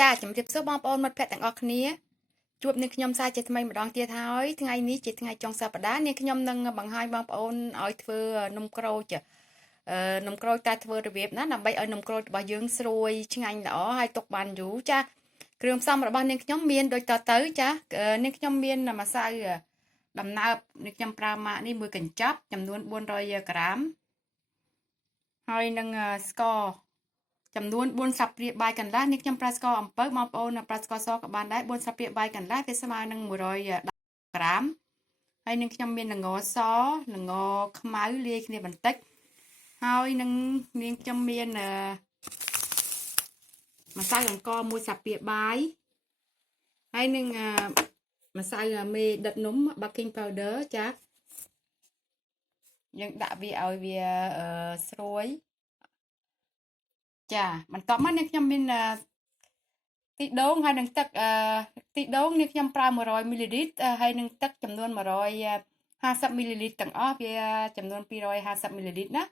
ចាជំរាបសួរបងប្អូនមិត្តភក្តិទាំងអស់គ្នាជួបនឹងខ្ញុំសាជាថ្មីម្ដងទៀតហើយថ្ងៃនេះជាថ្ងៃចុងសប្តាហ៍នេះខ្ញុំនឹងបង្ហាញបងប្អូនឲ្យធ្វើនំក្រូចនំក្រូចតែធ្វើរបៀបណាដើម្បីឲ្យនំក្រូចរបស់យើងស្រួយឆ្ងាញ់ល្អហើយទុកបានយូរចាគ្រឿងផ្សំរបស់នាងខ្ញុំមានដូចតទៅចានាងខ្ញុំមានម្សៅដំណើបនាងខ្ញុំប្រើម៉ាកនេះមួយកញ្ចប់ចំនួន400ក្រាមហើយនឹងស្ករចំនួន4ស្លាបព្រាបាយកន្លះនេះខ្ញុំប្រើស្ករអំពៅបងប្អូនប្រើស្ករសក៏បានដែរ4ស្លាបព្រាបាយកន្លះវាស្មើនឹង110ក្រាមហើយនឹងខ្ញុំមានល្ងសល្ងខ្មៅលាយគ្នាបន្តិចហើយនឹងនាងខ្ញុំមានម្សៅអង្ករ1ស្លាបព្រាបាយហើយនឹងម្សៅមេដិតនំ baking powder ចាយើងដាក់វាឲ្យវាស្រួយចាបន្ទាប់មកនេះខ្ញុំមានទីដូងហើយនឹងទឹកទីដូងនេះខ្ញុំប្រើ100មីលីលីត្រហើយនឹងទឹកចំនួន150មីលីលីត្រទាំងអស់វាចំនួន250មីលីលីត្រណា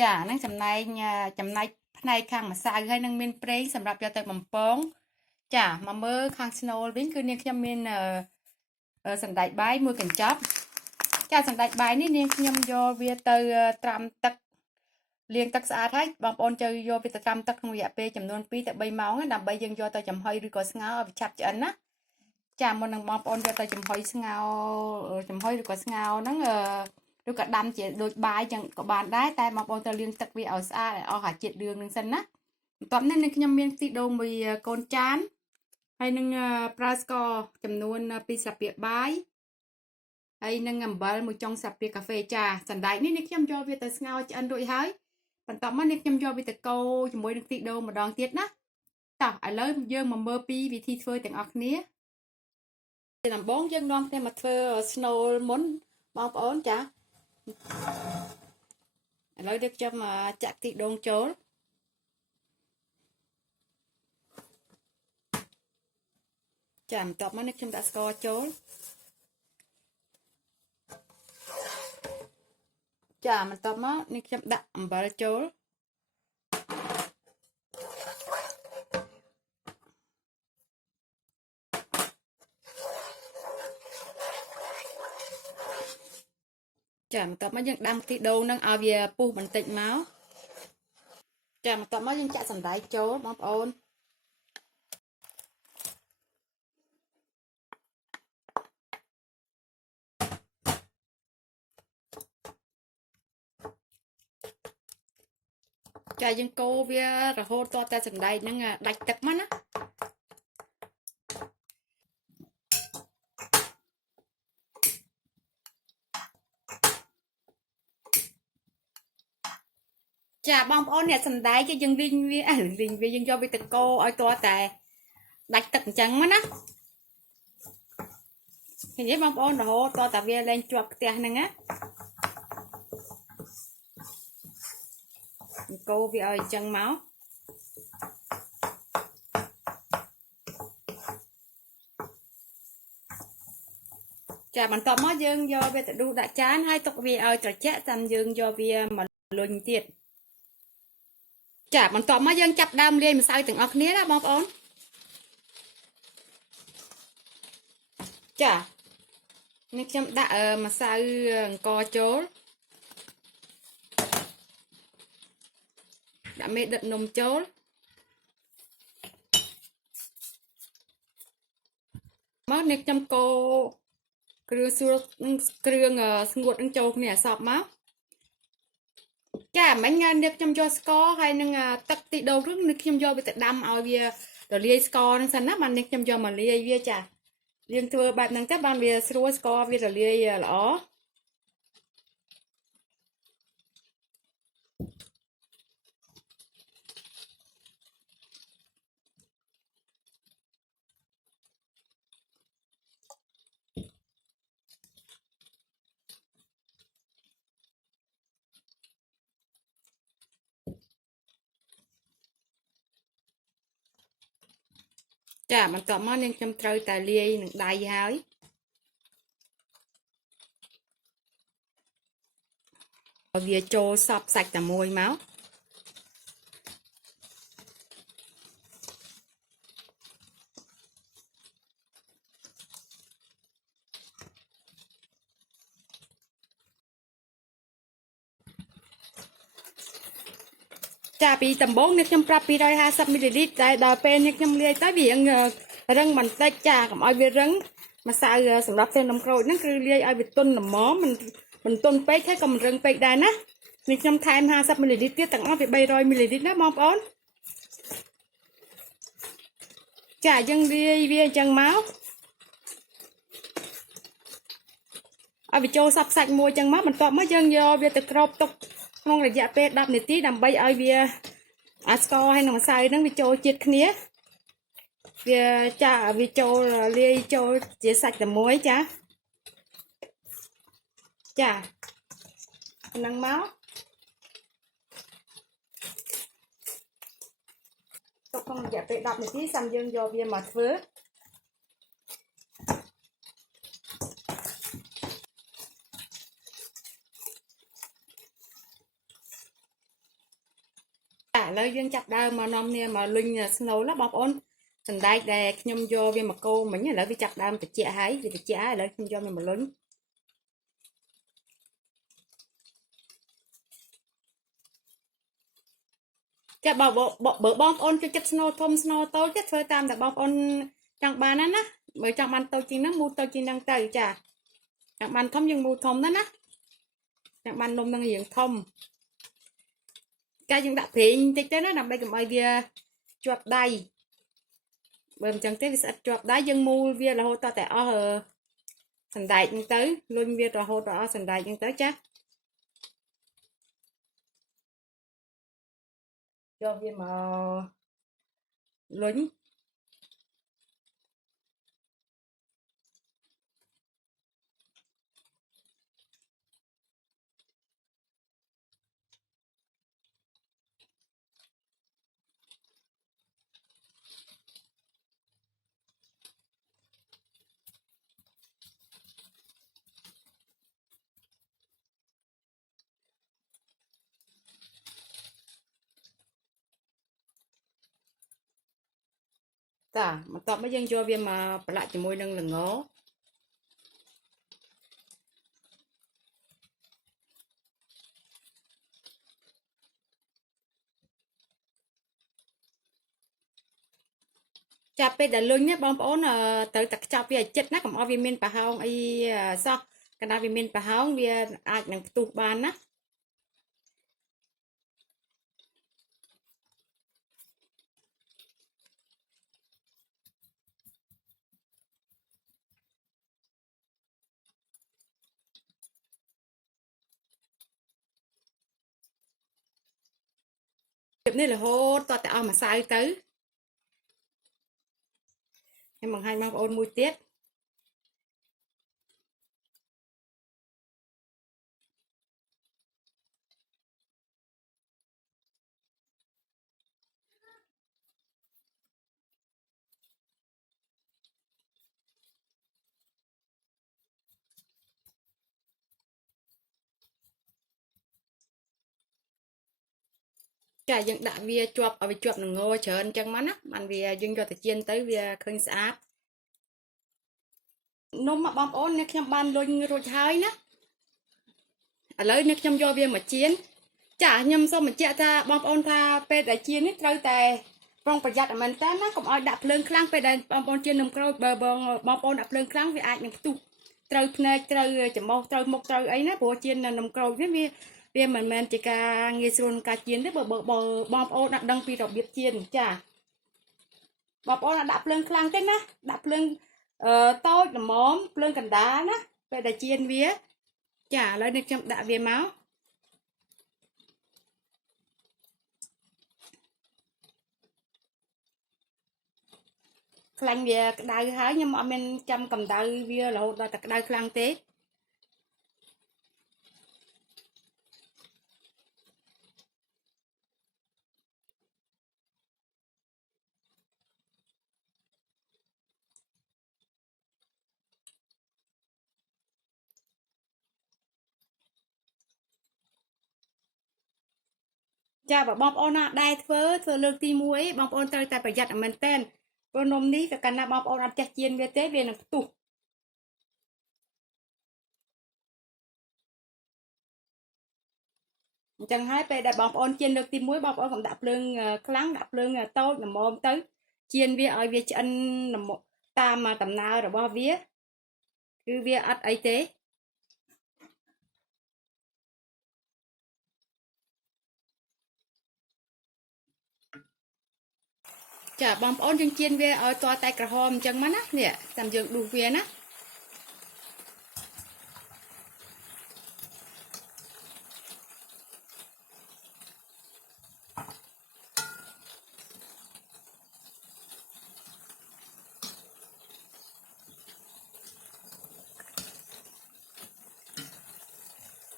ចាហ្នឹងចំណែកផ្នែកខាងម្សៅហើយនឹងមានប្រេងសម្រាប់យកទៅបំពងចាមកមើលខាងស្នូលវិញគឺនាងខ្ញុំមានសណ្តែកបាយមួយកញ្ចប់ចាសណ្តែកបាយនេះនាងខ្ញុំយកវាទៅត្រាំទឹកលាងទឹកស្អាតហើយបងប្អូនចូលយកវាទៅត្រាំទឹកក្នុងរយៈពេលចំនួន2ទៅ3ម៉ោងដើម្បីយើងយកទៅចំហុយឬក៏ស្ងោរឲ្យវាឆាប់ឆ្អិនណាចាមុននឹងបងប្អូនយកទៅចំហុយស្ងោរចំហុយឬក៏ស្ងោរហ្នឹងឬក៏ដាំជាដូចបាយចឹងក៏បានដែរតែបងប្អូនត្រូវលាងទឹកវាឲ្យស្អាតឲ្យអស់អាជាតិលឿងនឹងសិនណាបន្ទាប់នេះខ្ញុំមានខ្ទិះដូងមួយកូនចានហើយនឹងប្រើស្ករចំនួន2ស្លាបព្រាបាយហើយនឹងអំបិល1ចុងស្លាបព្រាកាហ្វេចាសណ្តែកនេះខ្ញុំយកវាទៅស្ងោរឆ្អិនរួចហើយបន្ទាប់មកនេះខ្ញុំយកវាទៅកូរជាមួយនឹងខ្ទិះដូងម្ដងទៀតណាតោះឥឡូវយើងមកមើលពីវិធីធ្វើទាំងអស់គ្នាដំបូងយើងនាំគ្នាមកធ្វើស្នូលមុនបងប្អូនចាឥឡូវយើងចាំចាក់ខ្ទិះដូងចូលចាបន្ទាប់មកនេះខ្ញុំដាក់ស្ករចូលចាបន្ទាប់មកនេះខ្ញុំដាក់អំបិលចូលចាបន្ទាប់មកយើងដាំខ្ទិះដូងនឹងឲ្យវាពុះបន្តិចមកចាបន្ទាប់មកយើងចាក់សណ្តែកចូលបងប្អូនចាយើងកូរវារហូតតតែសណ្តែកហ្នឹងដាច់ទឹកមកណាចាបងប្អូនអ្នកសណ្តែកយើងលីងវាយើងយកវាទៅកូរឲ្យតតែដាច់ទឹកអញ្ចឹងមកណាឃើញទេបងប្អូនរហូតតតែវាលែងជាប់ផ្ទះហ្នឹងណាកូរវាឲ្យអញ្ចឹងមកចាបន្ទាប់មកយើងយកវាទៅដួសដាក់ចានហើយទុកវាឲ្យត្រជាក់តាមយើងយកវាមកលុញទៀតចាបន្ទាប់មកយើងចាប់ដើមលាយម្សៅទាំងអស់គ្នាណាបងប្អូនចានេះខ្ញុំដាក់ម្សៅអង្ករចូលដាក់មេដិតនំចូលមកនេះខ្ញុំកូរគ្រឿងស្រួលគ្រឿងស្ងួតនឹងចូលគ្នាឲ្យសព្វមកចាមិញនេះខ្ញុំយកស្ករហើយនឹងទឹកទីដូងនេះខ្ញុំយកវាទៅដាំឲ្យវារលាយស្ករហ្នឹងសិនណាបាននេះខ្ញុំយកមកលាយវាចាយើងធ្វើបែបហ្នឹងទៅបានវាស្រួលស្ករវារលាយល្អចាបន្ទាប់មកនាងខ្ញុំត្រូវតែលាយនឹងដៃហើយវាចូលសពសាច់តែមួយមក ចាពីដំបូងនេះខ្ញុំប្រាប់250 មីលីលីត្រតែដល់ពេលនេះខ្ញុំលាយទៅវារឹងបន្តិចចាកុំឲ្យវារឹងម្សៅសម្រាប់ធ្វើនំក្រូចហ្នឹងគឺលាយឲ្យវាទន់ល្មមមិនទន់ពេកហើយក៏មិនរឹងពេកដែរណានេះខ្ញុំថែម50 មីលីលីត្រទៀតទាំងអស់វា300 មីលីលីត្រណាបងប្អូនចាយើងលាយវាអញ្ចឹងមកឲ្យវាចូលសពសាច់មួយអញ្ចឹងមកបន្ទាប់មកយើងយកវាទៅក្របទុកក្នុងរយៈពេល10នាទីដើម្បីឲ្យវាស្ករហើយនឹងម្សៅហ្នឹងវាចូលជាតិគ្នាវាចាវាចូលលាយចូលជាសាច់តែមួយចាហ្នឹងមកទុកក្នុងរយៈពេល10នាទីសិនយើងយកវាមកធ្វើឥឡូវយើងចាប់ដើមមកនាំគ្នាមកលុញស្នូលណាបងប្អូនសណ្ដែកដែលខ្ញុំយកវាមកកូរមិញឥឡូវវាចាប់ដើមត្រជាក់ហើយវាត្រជាក់ហើយឥឡូវខ្ញុំយកវាមកលុញចាបើបងប្អូនចូលចិត្តស្នូលធំស្នូលតូចធ្វើតាមតែបងប្អូនចង់បានណាបើចង់បានតូចជាងហ្នឹងមូលតូចជាងហ្នឹងទៅចាចង់បានធំយើងមូលធំណាចង់បាននំនឹងរៀងធំកាលយើងដាក់ប្រេងបន្តិចទៅណាដើម្បីកុំឲ្យវាជាប់ដៃបើមិនចឹងទេវាស្អិតជាប់ដៃយើងមូលវារហូតតែអស់សណ្ដែកហ្នឹងទៅលុញវារហូតដល់អស់សណ្ដែកហ្នឹងទៅចាយកវាមកលុញចាបន្ទាប់មកយើងយកវាមកប្រឡាក់ជាមួយនឹងល្ងចាប់ពេលដែលលុញណាបងប្អូនត្រូវតែខ្ចប់វាឲ្យជិតណាកុំឲ្យវាមានប្រហោងអីសោះកាលណាវាមានប្រហោងវាអាចនឹងផ្ទុះបានណានេះរហូតតតែអស់ម្សៅទៅខ្ញុំបង្ហាញបងប្អូនមួយទៀតចាយើងដាក់វាជាប់ឲ្យវាជាប់នឹងងច្រើនអញ្ចឹងមកណាបានវាយើងយកទៅចៀនទៅវាឃើញស្អាតនំបងប្អូននេះខ្ញុំបានលុញរួចហើយណាឥឡូវនេះខ្ញុំយកវាមកចៀនចាខ្ញុំសូមបញ្ជាក់ថាបងប្អូនថាពេលដែលចៀននេះត្រូវតែប្រុងប្រយ័ត្នមែនតើណាកុំឲ្យដាក់ភ្លើងខ្លាំងពេលដែលបងប្អូនចៀននំក្រូចបើបងប្អូនដាក់ភ្លើងខ្លាំងវាអាចនឹងផ្ទុះត្រូវភ្នែកត្រូវច្រមុះត្រូវមុខត្រូវអីណាព្រោះចៀននំក្រូចវាមិនមែនជាការងាយស្រួលក្នុងការចៀនទេបើបងប្អូនដាក់ដឹងពីរបៀបចៀនចាបងប្អូនដាក់ភ្លើងខ្លាំងទេណាដាក់ភ្លើងតូចល្មមភ្លើងកណ្ដាលណាពេលដែលចៀនវាចាឥឡូវនេះខ្ញុំដាក់វាមកខ្លាញ់វាក្តៅហើយខ្ញុំអត់មានចាំកម្ដៅវារហូតដល់តែក្តៅខ្លាំងទេចាបើបងប្អូនណាដែរធ្វើលើកទី1បងប្អូនត្រូវតែប្រយ័ត្នមែនតើព្រោះនំនេះក៏កាលណាបងប្អូនអត់ចេះចៀនវាទេវានឹងផ្ទុះ chẳng hai về đại bọc ôn chiên được tìm muối bọc ôn còn đạp lương kháng đạp lương tốt là mồm tới chiên vía ở vía chân là một ta mà tầm nào rồi bao vía cứ vía ắt ấy thế chả bọc ôn chân chiên vía ở toa tay cả hôm chẳng má nát nè tầm dược đủ vía nè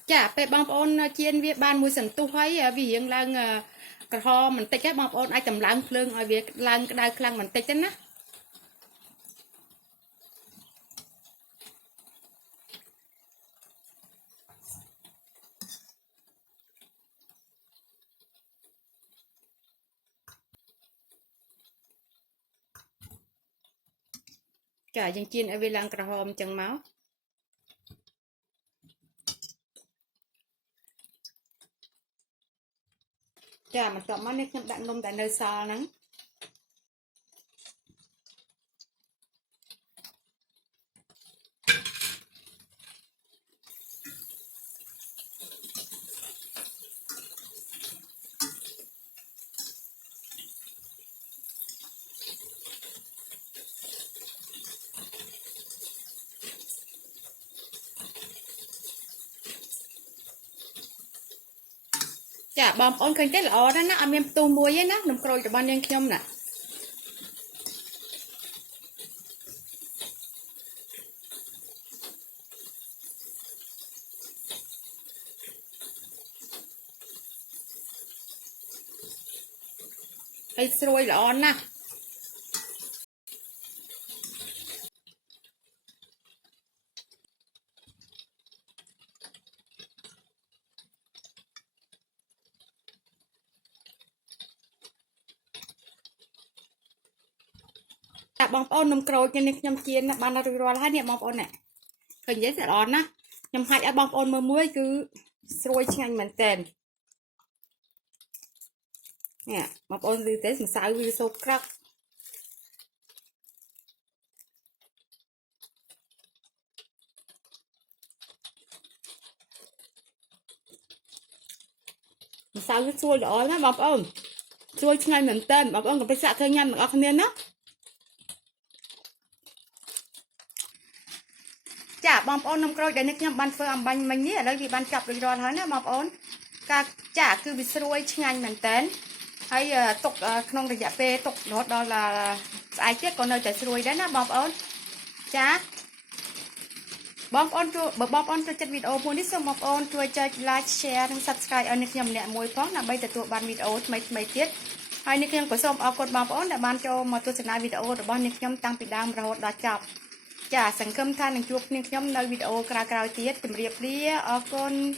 chả pe bom ôn chiên vía ban mùi sần tu hay vì hiện lang cả hôm mình tách cái bom ôn ai tầm lang lương ở việc lang cái đai khlang mình tách chân á chả dân chiên ở vì lang cả hôm chẳng máu chả mà chọn món này không đạn nôm tại nơi xa nắng chả bom ôn khơi cái lọ đó nó ăn em tu muối á nó nằm cồi từ ban đêm nhom nè hay xôi lọ nè chả bom ôn nằm cồi cho nên nhom chiên ban nó rồi hết nè bom ôn nè khơi giấy lọ nè nhom hai ở bom ôn mưa muối cứ xôi chanh mình tên nè bom ôn như thế mình xào với sốt crack sao cái xôi đó nó bọc ơn xôi ngay mình tên bọc ơn còn phải xạ thôi nhanh mà không nên đó chả bọc ơn nông côi để nước nhâm ban phơi ban mình nhé ở đây vì ban chọc được rồi hết nó bọc ơn cả chả cứ bị xôi ngay mình tên hay tục không được dạ phê tục đó là ai chết còn nơi tại xôi đấy nó bọc ơn chả bom on cho chất video muốn đi xem bom on cho like share and subscribe ở nước nhầm nè môi phóng là bây giờ tụi bạn video mấy tiết hai nước nhầm của xong ở cột bom on đã ban cho một tôi sẽ nói video rồi bao nước nhầm tăng bị đam rồi đã chọc chả sản cơm than chuột nước nhầm nơi video cào tiết tìm riệp đi ở con